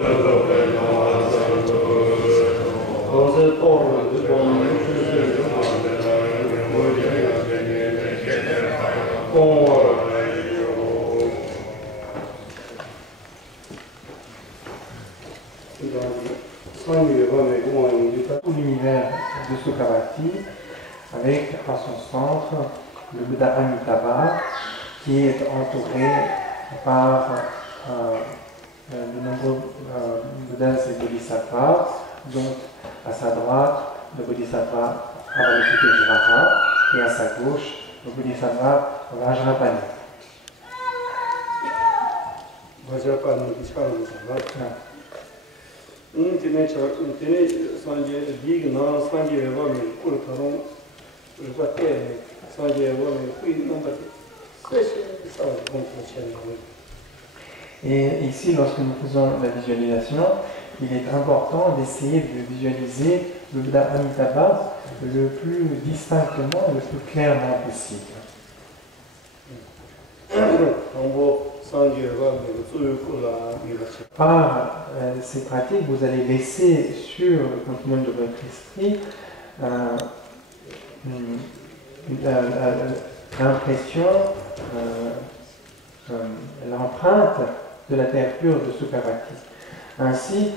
Tout l'univers de Sukhavati avec à son centre le Bouddha Amitabha qui est entouré par de nombreux Bouddhas et Bodhisattvas, dont à sa droite le Bodhisattva Avalokiteshvara et à sa gauche le Bodhisattva Vajrapani. Vajrapani is Et ici, lorsque nous faisons la visualisation, il est important d'essayer de visualiser le Bouddha Amitabha le plus distinctement, le plus clairement possible. Par ces pratiques, vous allez laisser sur le continuum de votre esprit l'impression, l'empreinte de la terre pure de Sukhavati. Ainsi,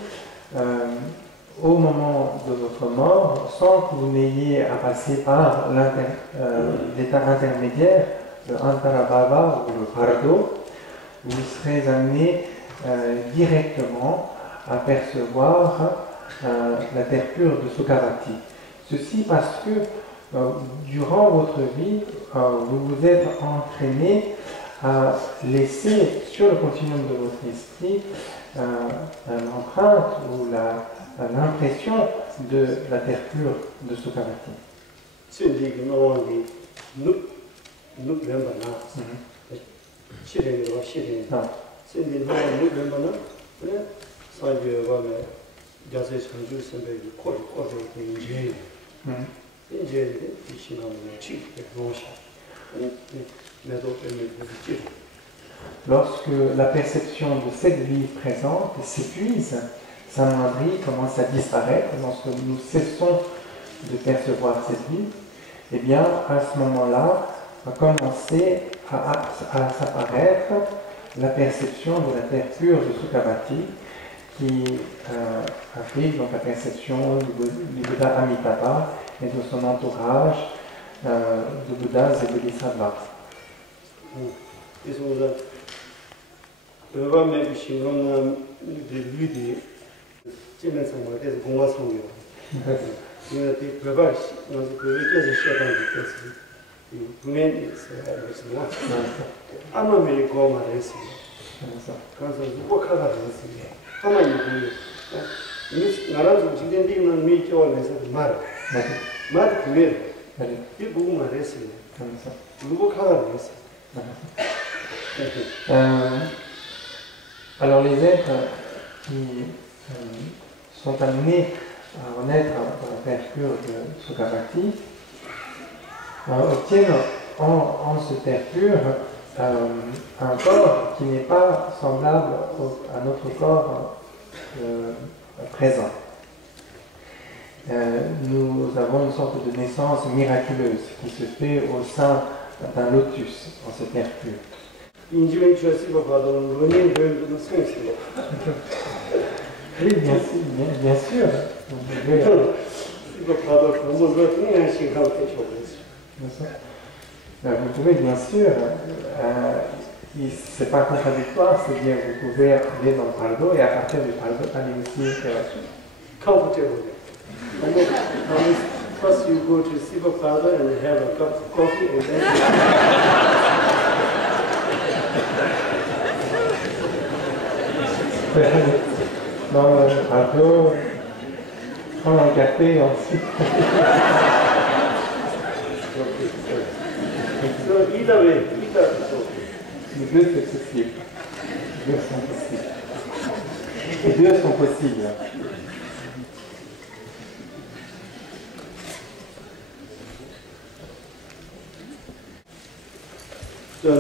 au moment de votre mort, sans que vous n'ayez à passer par l'état intermédiaire, le Antarabhava ou le Pardo, vous serez amené directement à percevoir la terre pure de Sukhavati. Ceci parce que durant votre vie, vous vous êtes entraîné à laisser sur le continuum de votre esprit l'empreinte ou l'impression de la terre pure de Sukhavati. Lorsque la perception de cette vie présente s'épuise, Samadhi commence à disparaître, lorsque nous cessons de percevoir cette vie, eh bien, à ce moment-là, va commencer à s'apparaître la perception de la terre pure de Sukhavati, qui implique donc la perception du Bouddha Amitabha et de son entourage de Bouddhas et Bodhisattvas. Alors les êtres qui sont amenés à renaître dans la terre pure de Sukhavati obtiennent en cette terre pure un corps qui n'est pas semblable à notre corps présent. Nous avons une sorte de naissance miraculeuse qui se fait au sein d'un lotus en cette terre pure. Oui, bien sûr, bien sûr. Vous pouvez bien sûr, c'est pas contradictoire, c'est-à-dire vous pouvez aller dans le Pardo et à partir du Pardo aller aussi comfortable. First you go to Siva Pada and have a cup of coffee and then dans le Pardo, prendre un café ensuite. So either way, Les deux c'est possible. Les deux sont possibles. Les deux sont possibles. So